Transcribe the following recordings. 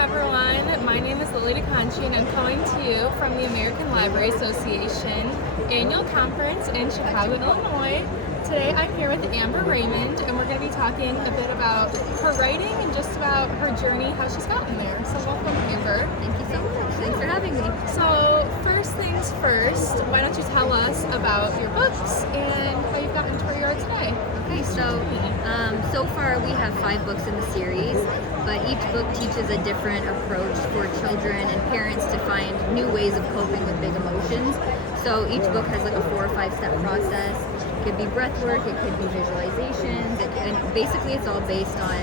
everyone. My name is Lily DeConchi, and I'm coming to you from the American Library Association annual conference in Chicago, Illinois. Today I'm here with Amber Raymond, and we're going to be talking a bit about her writing and just about her journey, how she's gotten there. So welcome, Amber. Thank you so much. Thanks for having me. So first things first, why don't you tell us about your books and how you've gotten to where you are today? Okay, so far we have 5 books in the series, but each book teaches a different approach for children and parents to find new ways of coping with big emotions. So each book has like a 4 or 5 step process. It could be breath work, it could be visualizations, and basically it's all based on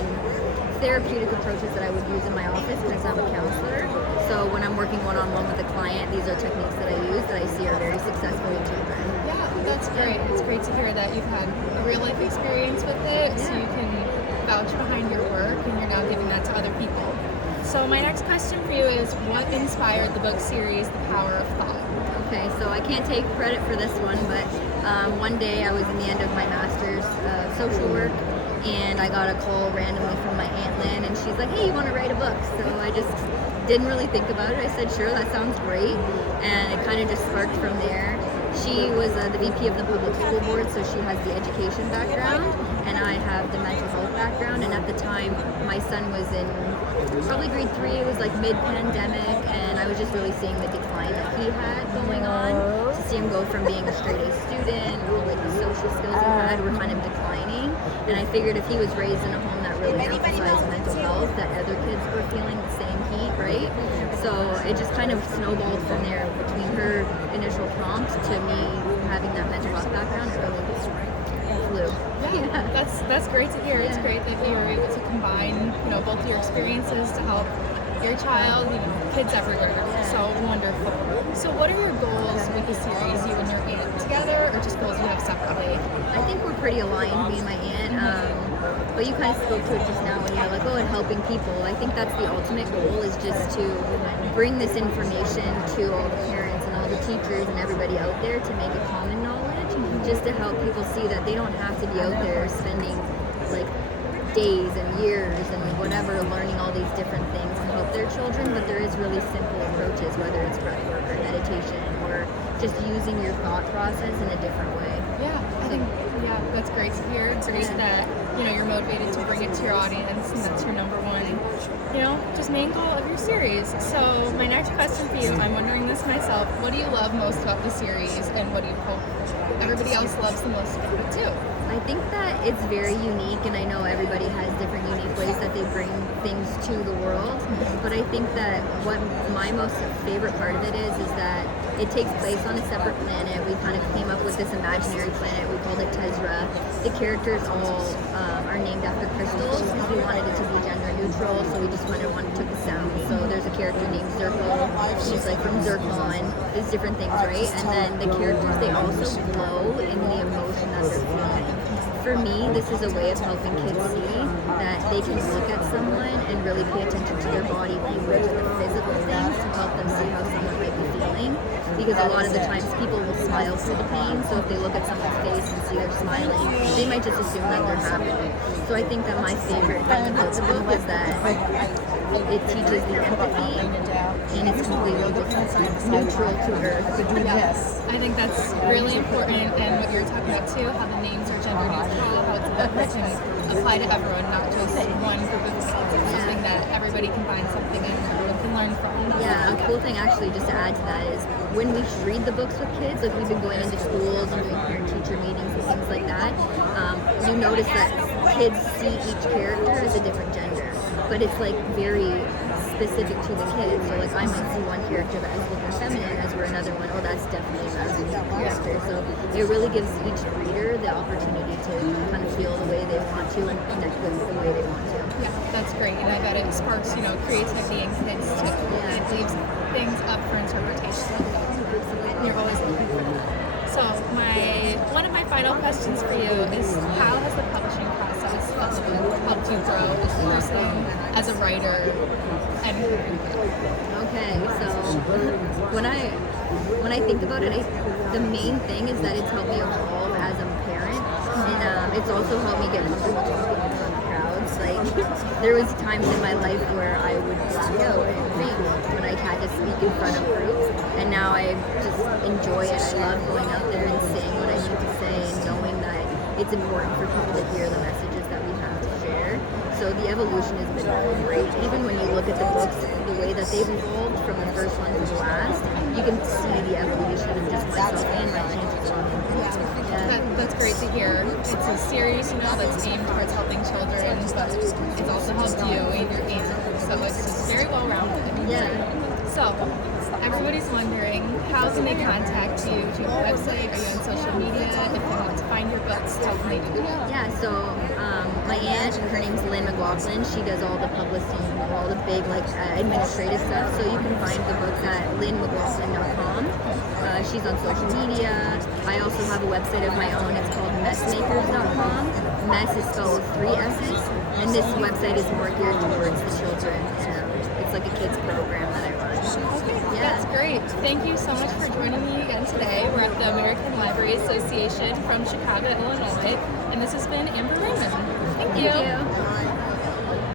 therapeutic approaches that I would use in my office because I'm a counselor. So when I'm working one-on-one with a client, these are techniques that I use that I see are very successful with children. Yeah, that's great. It's great to hear that you've had a real life experience with it, so you can vouch behind your work and you're now giving that to other people. So my next question for you is, what inspired the book series, The Power of Thought? Okay, so I can't take credit for this one, but one day I was in the end of my master's social work, and I got a call randomly from my Aunt Lynn, and she's like, hey, you want to write a book? So I just didn't really think about it. I said, sure, that sounds great, and it kind of just sparked from there. She was the VP of the public school board, so she has the education background, and I have the mental health background. And at the time, my son was in probably grade 3. It was like mid-pandemic, and I was just really seeing the decline that he had going on. To see him go from being a straight A student, all like the social skills he had were kind of declining. And I figured if he was raised in a home that really emphasized mental health, that other kids were feeling the same heat, right? So it just kind of snowballed from there between her initial prompt to me having that mental health background. It really flew. Yeah, that's great to hear. It's great that you're able to combine, both your experiences to help your child, kids everywhere. So wonderful. So what are your goals with the series, you and your aunt together, or just goals you have separately? I think we're pretty aligned, me and my aunt. But you kind of spoke to it just now when you're like, and helping people. I think that's the ultimate goal, is just to bring this information to all the parents and all the teachers and everybody out there to make it common knowledge, just to help people see that they don't have to be out there spending like days and years and whatever learning all these different things to help their children, but there is really simple approaches, whether it's breath work or meditation or just using your thought process in a different way. I think that's great to hear. It's great that you're motivated to bring it to your audience, and that's your number one just main goal of your series. So my next question for you, I'm wondering this myself, what do you love most about the series, and what do you hope everybody else loves the most about it too? I think that it's very unique, and I know everybody has different unique ways that they bring things to the world, but I think that what my most favorite part of it is that it takes place on a separate planet. We kind of came up with this imaginary planet. We called it Tezra. The characters all are named after crystals because we wanted it to be gender neutral, so we just took the sound. So there's a character named Zirkle. She's like from Zircon. There's different things, right? And then the characters, they also glow in the emotion that they're feeling. For me, this is a way of helping kids see that they can look at someone and really pay attention to their body language and the physical things to help them see how someone might be feeling. Because a lot of the times people will smile through the pain, so if they look at someone's face and see they're smiling, they might just assume that they're happy. So I think that my favorite thing about the book is that it teaches the empathy, and it's completely neutral to earth. Yes, I think that's really important, and what you were talking about too, how the names are gender neutral, how it's a book that can apply to everyone, not just one group of kids. It's something that everybody can find something in and everyone can learn from. Yeah, a cool thing actually, just to add to that, is when we read the books with kids, like we've been going into schools and doing parent-teacher meetings and things like that, you notice that kids see each character as a different gender, but it's like very specific to the kids. So like I might see one character that is looking feminine, as we're another one, that's definitely a masculine character. So it really gives each reader the opportunity to kind of feel the way they want to and connect with the way they want to. Yeah, that's great, and I bet it sparks creativity in kids too. And it leaves things up for interpretation. You're always looking for that. So one of my final questions for you is, how has the publishing process of the book helped you grow as a person, as a writer, and Okay, so when I think about it, the main thing is that it's helped me evolve as a parent, and it's also helped me get comfortable talking in front of crowds. Like there was times in my life where I would black out and think when I had to speak in front of groups, and now I just enjoy it. I love going out there and saying what I need to say and knowing that it's important for people to hear the messages that we have to share. So the evolution has been great. Even when you look at the books, the way that they've evolved from the first one to the last, you can see the evolution of just myself and my team as well. That's great to hear. It's a series, that's aimed towards helping children, but it's also helped you and your team. So it's just very well rounded. Yeah. So everybody's wondering, how can they contact you? Do you have a website? Are you on social media? If they want to find your books, how can they do that? Yeah, so my aunt, her name's Lynn McLaughlin, she does all the publishing, all the big administrative stuff. So you can find the books at lynnmclaughlin.com. She's on social media. I also have a website of my own. It's called messmakers.com. Mess is spelled with 3 S's. And this website is more geared towards the children. It's like a kids program that I run. Okay, that's great. Thank you so much for joining me again today. We're at the American Library Association from Chicago, Illinois, and this has been Amber Raymond. Thank you.